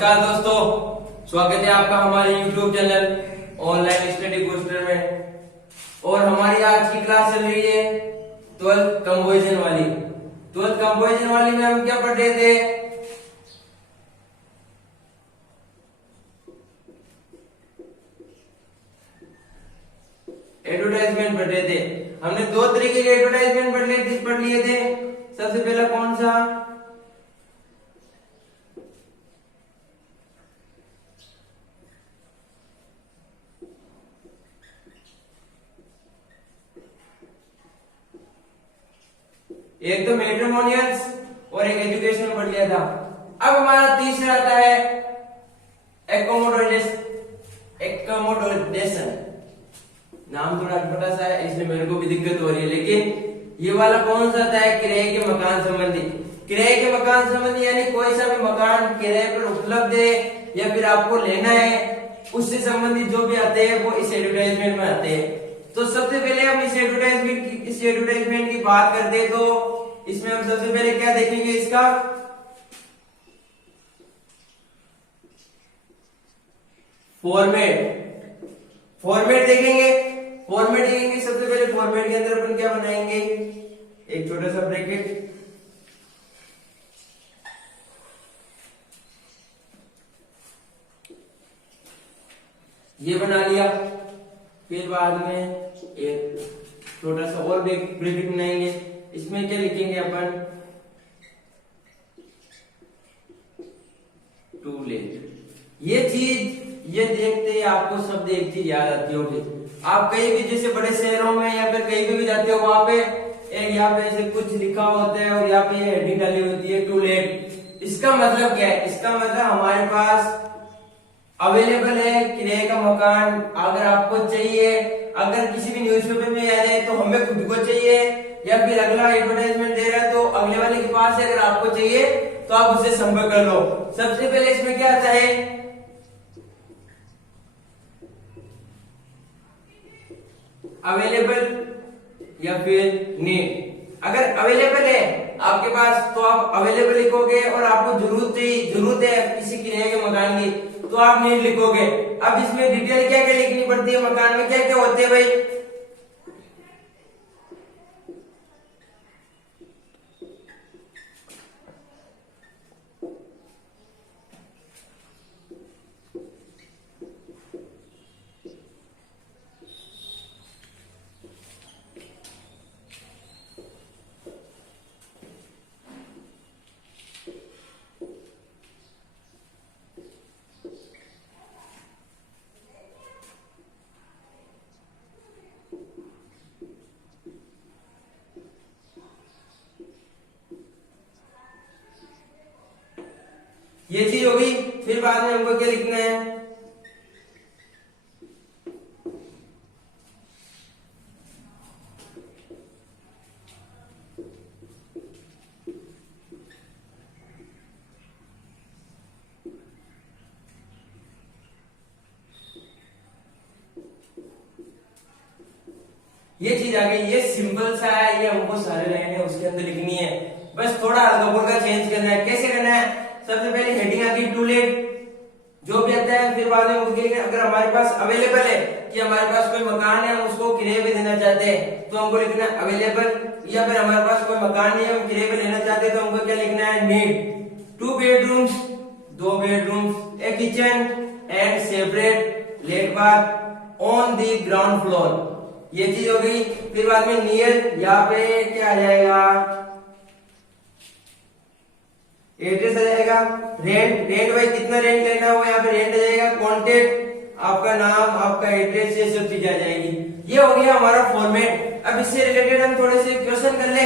नमस्कार दोस्तों, स्वागत है आपका हमारे YouTube channel online study booster में। और हमारी आज की क्लास चल रही है 12th कंपोजिशन वाली। 12th कंपोजिशन वाली में हम क्या पढ़ रहे थे? एडवर्टाइजमेंट पढ़ रहे थे। हमने दो तरीके के एडवर्टाइजमेंट पढ़ लिए थे। सबसे पहला कौन सा? एक तो मैट्रिमोनियल्स और एक एजुकेशन पढ़ लिया था। अब हमारा तीसरा आता है एकोमोडेशन। नाम थोड़ा अटपटा सा है, इसलिए मेरे को भी दिक्कत हो रही है, लेकिन ये वाला कौन सा आता है? किराए के मकान संबंधी। किराए के मकान संबंधी यानी कोई सा भी मकान किराए पर उपलब्ध है या फिर आपको लेना है, उससे संबंधित जो भी आते हैं वो इस एडवर्टाइजमेंट में आते हैं। तो सबसे पहले हम इस एडवर्टाइजमेंट की बात करते हैं, तो इसमें हम सबसे पहले क्या देखेंगे? इसका फॉर्मेट देखेंगे। सबसे पहले फॉर्मेट के अंदर अपन क्या बनाएंगे? एक छोटा सा ब्रैकेट, ये बना लिया। फिर बाद में एक छोटा सा और ब्रैकेट बनाएंगे। इसमें क्या लिखेंगे अपन? To late. ये देखते ही आपको शब्द एक चीज याद आती होगी। आप कहीं भी जैसे बड़े शहरों में या फिर कहीं भी जाते हो, वहां पे एक यहाँ पे ऐसे कुछ लिखा होता है और यहाँ पे ये हेडिंग डाली होती है टू लेट। इसका मतलब क्या है? इसका मतलब हमारे पास अवेलेबल है किराए का मकान। अगर आपको चाहिए, अगर किसी भी न्यूज़पेपर में आ जाए तो हमें खुद को चाहिए, या फिर अगला एडवर्टाइजमेंट दे रहा है तो अगले वाले के पास है, अगर आपको चाहिए तो आप उससे संपर्क कर लो। सबसे पहले इसमें क्या आता है? अवेलेबल या फिर नीड। अगर अवेलेबल है आपके पास तो आप अवेलेबल लिखोगे, और आपको जरूरत है किसी किराए के मकान की तो आप नीड लिखोगे। अब इसमें डिटेल क्या क्या लिखनी पड़ती है? मकान में क्या क्या होते हैं भाई? ये चीज होगी। फिर बाद में हमको क्या लिखना है? ये चीज आ गई। ये सिंपल सा है, ये हमको सारे लाइन है उसके अंदर लिखनी है। बस थोड़ा हल्का फुल्का चेंज करना है। कैसे करना है? सबसे पहले हेडिंग आती है टू लेट, जो भी आता है। फिर बाद में अगर हमारे पास अवेलेबल है कि हमारे पास कोई मकान है, हम उसको किराए पे देना चाहते हैं, तो हमको लिखना है अवेलेबल। या फिर हमारे पास कोई मकान नहीं है, हम किराए पे लेना चाहते हैं, तो हमको क्या लिखना है? Need. 2 bedrooms, 2 bedrooms, a kitchen and separate let bath on the ground floor. ये चीज हो गई। फिर बाद में नियर, यहाँ पे क्या आ जाएगा? एड्रेस आ जाएगा। रेंट भाई कितना रेंट लेना हो, यहाँ पे रेंट आ जाएगा। कॉन्टेक्ट, आपका नाम, आपका एड्रेस, ये सब चीजें आ जाएगी। ये हो गया हमारा फॉर्मेट। अब इससे रिलेटेड हम थोड़े से क्वेश्चन कर ले।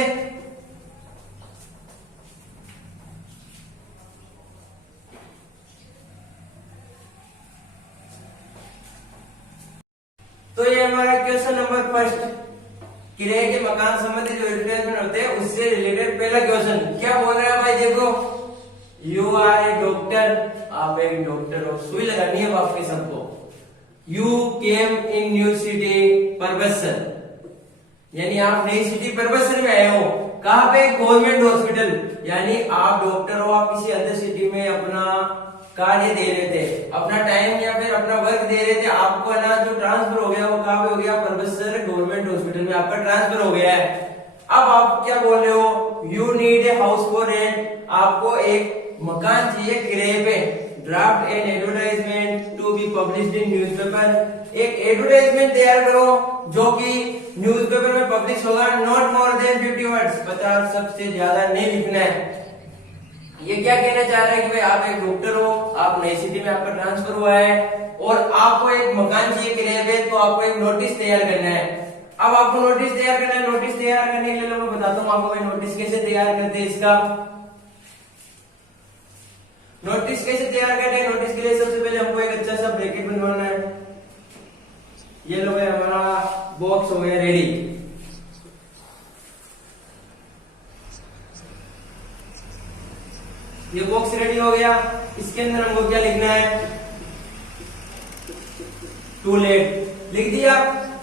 तो ये हमारा क्वेश्चन नंबर फर्स्ट, किराए के मकान संबंधी जो एडवर्टाइजमेंट होते हैं उससे रिलेटेड पहला क्वेश्चन क्या बोल रहा है भाई? देखो, यू आर ए डॉक्टर, आप एक डॉक्टर हो। सुई लगानी है आपके सबको। You came in new city Parbatsar, यानी आप नई सिटी परबत्सर में आए हो। कहाँ पे? गवर्नमेंट हॉस्पिटल, यानी आप डॉक्टर हो, आप किसी अदर सिटी में अपना कार्य दे रहे थे, अपना टाइम या फिर अपना वर्क दे रहे थे आपको, है ना, जो ट्रांसफर हो गया वो कहाँ पे हो गया, परबतसर गवर्नमेंट हॉस्पिटल में आपका ट्रांसफर हो गया है। अब आप क्या बोल रहे हो, you need a house for rent, आपको एक मकान चाहिए किराए पे। Draft an advertisement to be published in newspaper, एक एडवर्टाइजमेंट तैयार करो जो कि न्यूज़पेपर में पब्लिश होगा, नॉट मोर देन 50 वर्ड्स, 50 शब्द से ज्यादा नहीं लिखना है। ये क्या कहना चाह रहा है कि भाई आप एक डॉक्टर हो, आप नई सिटी में आपका ट्रांसफर हुआ है और आपको एक मकान चाहिए किराए पे, तो आपको एक नोटिस तैयार करना है। अब आपको नोटिस तैयार करना है, नोटिस तैयार करने के लिए मैं बताता हूँ आपको भाई नोटिस कैसे तैयार करते हैं। इसका नोटिस कैसे तैयार करते हैं, नोटिस के लिए सबसे पहले हमको एक अच्छा सा ब्रैकेट बनवाना है। ये लो भाई हमारा बॉक्स हो गया रेडी। ये बॉक्स रेडी हो गया, इसके अंदर हमको क्या लिखना है, टू लेट लिख दिया।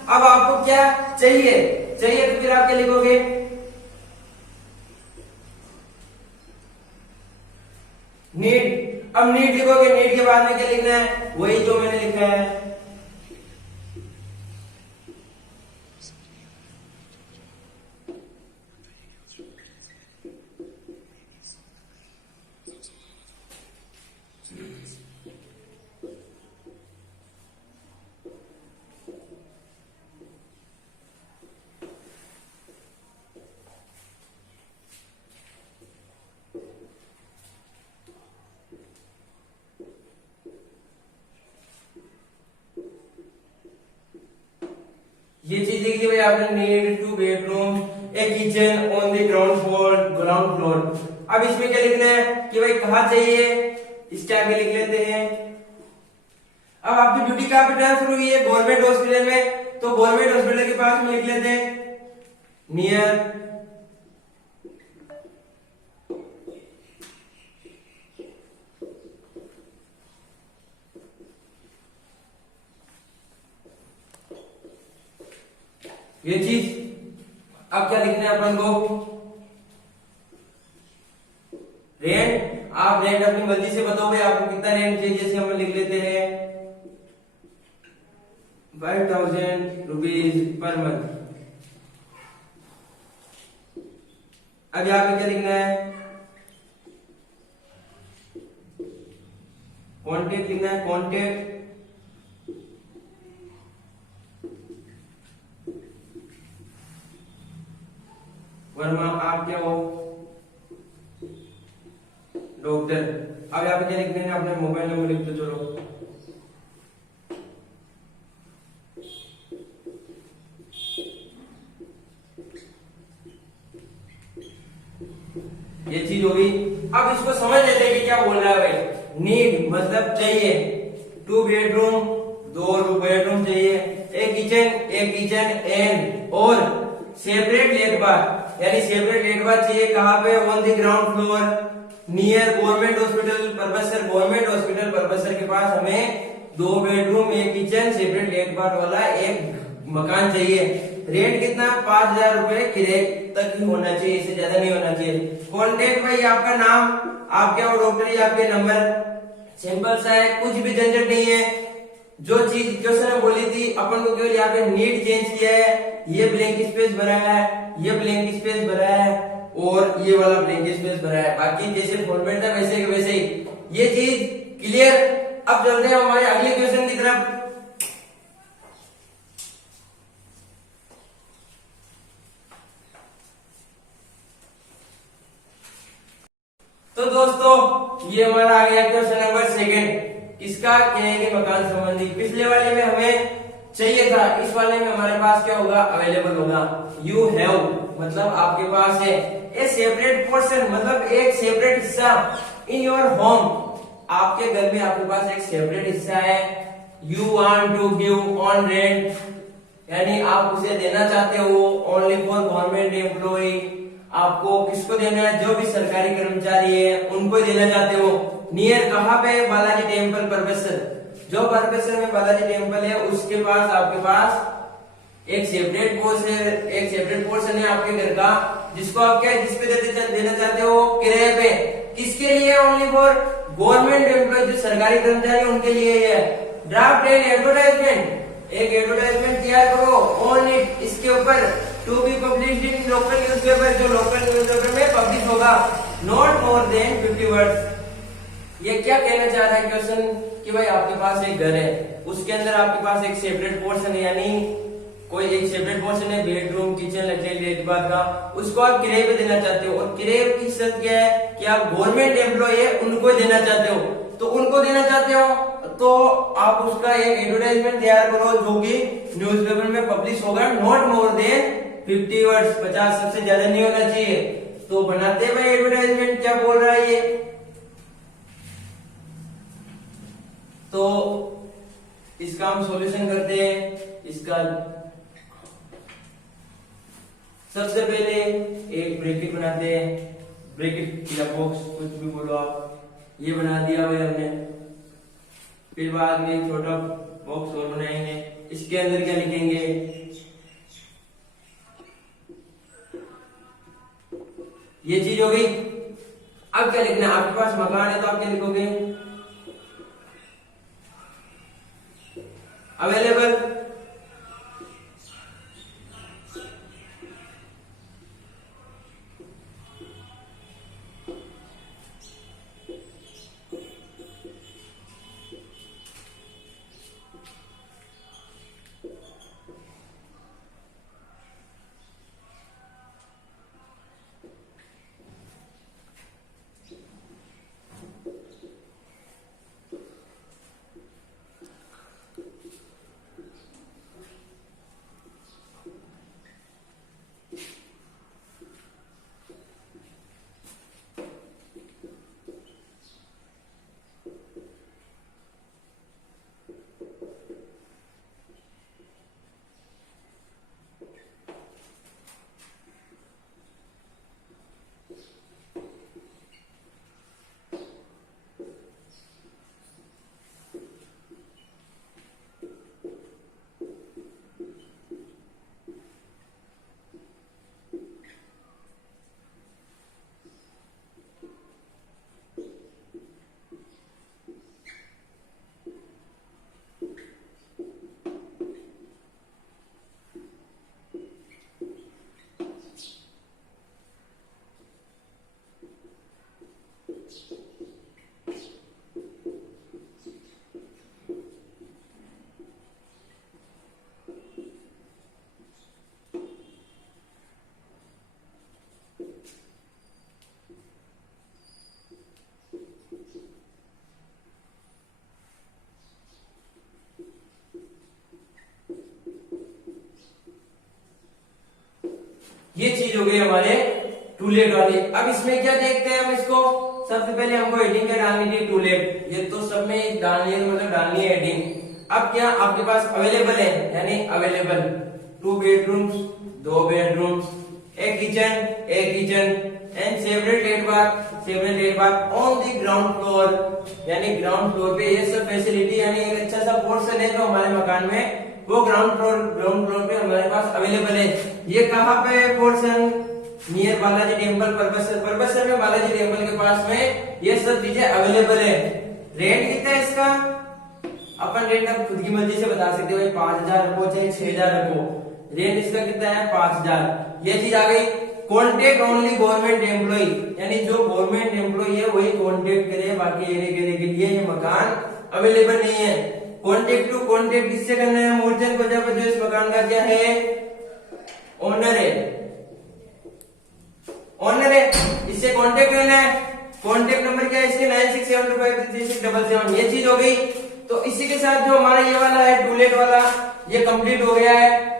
अब आपको क्या चाहिए तो फिर आप क्या लिखोगे, नीड। अब नीड लिखोगे, नीड के बाद में क्या लिखना है, वही जो मैंने लिखा है। ये चीज लिख ली भाई आपने, need 2 bedroom A kitchen on the ground floor. अब इसमें क्या लिखना है कि भाई कहाँ चाहिए, इसके आगे लिख लेते हैं। अब आपकी ड्यूटी कहाँ पे ट्रांसफर हुई है, गवर्नमेंट हॉस्पिटल में, तो गवर्नमेंट हॉस्पिटल के पास में लिख लेते हैं नियर। ये चीज अब क्या लिखना है अपन को, रेंट। आप रेंट अपनी मर्जी से बताओ भाई आपको कितना रेंट चाहिए, जैसे हम लिख लेते हैं 5000 रुपीज पर मंथ। अब यहाँ पे क्या लिखना है, कॉन्टेक्ट लिखना है, कॉन्टेक्ट। वर्मा आप क्या हो, डॉक्टर। अब यहाँ पे क्या लिखना है, अपने मोबाइल नंबर लिख दो। चलो ये चीज होगी। अब इसको समझ लेते हैं कि क्या बोल रहा है भाई। नीड मतलब चाहिए, 2 बेडरूम 2 बेडरूम चाहिए, एक किचन एंड और सेपरेट लेट बाथ, यानी सेपरेट लेट बाथ चाहिए कहाँ पे, on the ground floor near government hospital Parbatsar. Government hospital Parbatsar के पास हमें 2 बेडरूम एक किचन सेपरेट लेट बाथ वाला एक मकान चाहिए। रेंट कितना, 5000 रुपए किराए तक ही होना चाहिए, इससे ज्यादा नहीं होना चाहिए। कॉन्टेक्ट भाई आपका नाम, आप क्या हो डॉक्टर, ही आपके नंबर, सिंपल सा है, कुछ भी झंझट नहीं है। जो चीज क्वेश्चन में बोली थी अपन को केवल यहाँ पे नीड चेंज किया है, ये ब्लैंक स्पेस भरा है, ये ब्लैंक स्पेस भरा है और ये वाला ब्लैंक स्पेस भरा है, बाकी जैसे फॉर्मेट था वैसे के वैसे ही। ये चीज क्लियर। अब चलते हैं हमारे अगले क्वेश्चन की तरफ। तो दोस्तों ये हमारा आ गया क्वेश्चन नंबर 2, किसका, किराए के मकान संबंधी। पिछले वाले में हमें चाहिए था, इस वाले में हमारे पास क्या होगा, अवेलेबल होगा। यू हैव मतलब आपके पास है, ए सेपरेट पोर्शन मतलब एक सेपरेट हिस्सा, इन योर होम आपके घर में आपके पास एक सेपरेट हिस्सा है। You want to give on rent यानी आप उसे देना चाहते हो ओनली फॉर गवर्नमेंट एम्प्लॉय। आपको किसको देना है, जो भी सरकारी कर्मचारी है उनको ही देना चाहते हो। नियर कहाँ पे, बालाजी टेम्पल परबतसर। जो परबतसर में बालाजी टेम्पल है उसके पास आपके पास एक सेपरेट पोर्शन है आपके घर का, जिसको आप क्या, जिसपे देना चाहते हो, किराए पे। किसके लिए? ओनली फॉर गवर्नमेंट एम्प्लॉय, जो सरकारी कर्मचारी उनके लिए है। ड्राफ्ट एन एडवर्टाइजमेंट, एक एडवर्टाइजमेंट तैयार करो ऑन इट, इसके ऊपर, to be published in local newspaper, जो लोकल न्यूज़पेपर में पब्लिश होगा, नॉट मोर देन 50 वर्ड्स। ये क्या कहना चाह रहा है क्वेश्चन कि भाई आपके पास एक घर है, उसके अंदर आपके पास एक सेपरेट पोर्शन है, यानी कोई एक सेपरेट पोर्शन है, बेडरूम, किचन, लैट्रिन, बाथ का, उसको आप किराए पे देना चाहते हो, और किराए की शर्त क्या है कि आप गवर्नमेंट एम्प्लॉय है उनको देना चाहते हो, तो उनको देना चाहते हो तो आप उसका एक एडवर्टाइजमेंट तैयार करो जो कि न्यूज़पेपर में पब्लिश होगा, नॉट मोर देन 50 वर्ड्स, 50 सबसे ज्यादा नहीं होना चाहिए। तो बनाते हुए एडवर्टाइजमेंट क्या बोल रहा है ये, तो इसका हम सॉल्यूशन करते हैं। इसका सबसे पहले एक ब्रैकेट बनाते हैं, ब्रैकेट या बॉक्स कुछ भी बोलो आप, ये बना दिया भाई हमने। फिर बाद में एक छोटा बॉक्स और बनाएंगे, इसके अंदर क्या लिखेंगे, ये चीज हो गई। अब क्या लिखना है, आपके पास मकान है तो आप क्या लिखोगे, अवेलेबल। ये चीज हो गई हमारे टू लेट वाली। अब इसमें क्या देखते हैं हम इसको, सबसे पहले हमको हेडिंग क्या डालनी थी, टू लेट, ये तो सब में डालनी है, मतलब डालनी है हेडिंग। अब क्या आपके पास अवेलेबल है, यानी अवेलेबल 2 बेडरूम्स, 2 बेडरूम्स, एक kitchen and separate let bath on the ground floor, यानी ग्राउंड फ्लोर पे ये सब फैसिलिटी, यानी एक अच्छा सा पोर्शन है जो हमारे मकान में, वो ग्राउंड फ्लोर पे हमारे पास अवेलेबल है। ये कहाँ पे है portion, near Balaji temple, Parbatsar में बालाजी टेम्पल के पास में ये सब चीजें अवेलेबल है। रेंट कितना है इसका, अपन रेंट अब खुद की मर्जी से बता सकते हो, 5,000 रखो चाहे 6,000 रखो, रेंट इसका कितना है 5,000। ये चीज आ गई। कॉन्टेक्ट ओनली गवर्नमेंट एम्प्लॉय, यानी जो गवर्नमेंट एम्प्लॉय है वही कॉन्टेक्ट करे, बाकी एरिया के लिए ये मकान अवेलेबल नहीं है। कॉन्टेक्ट टू कॉन्टेक्ट किससे करना है, मूलचंद प्रजापति जो इस मकान का क्या है, ओनर है, इससे कांटेक्ट करना है। कांटेक्ट नंबर क्या है इसके, 9672533677। ये चीज हो गई। तो इसी के साथ जो हमारा ये वाला है टू लेट वाला, ये कंप्लीट हो गया है।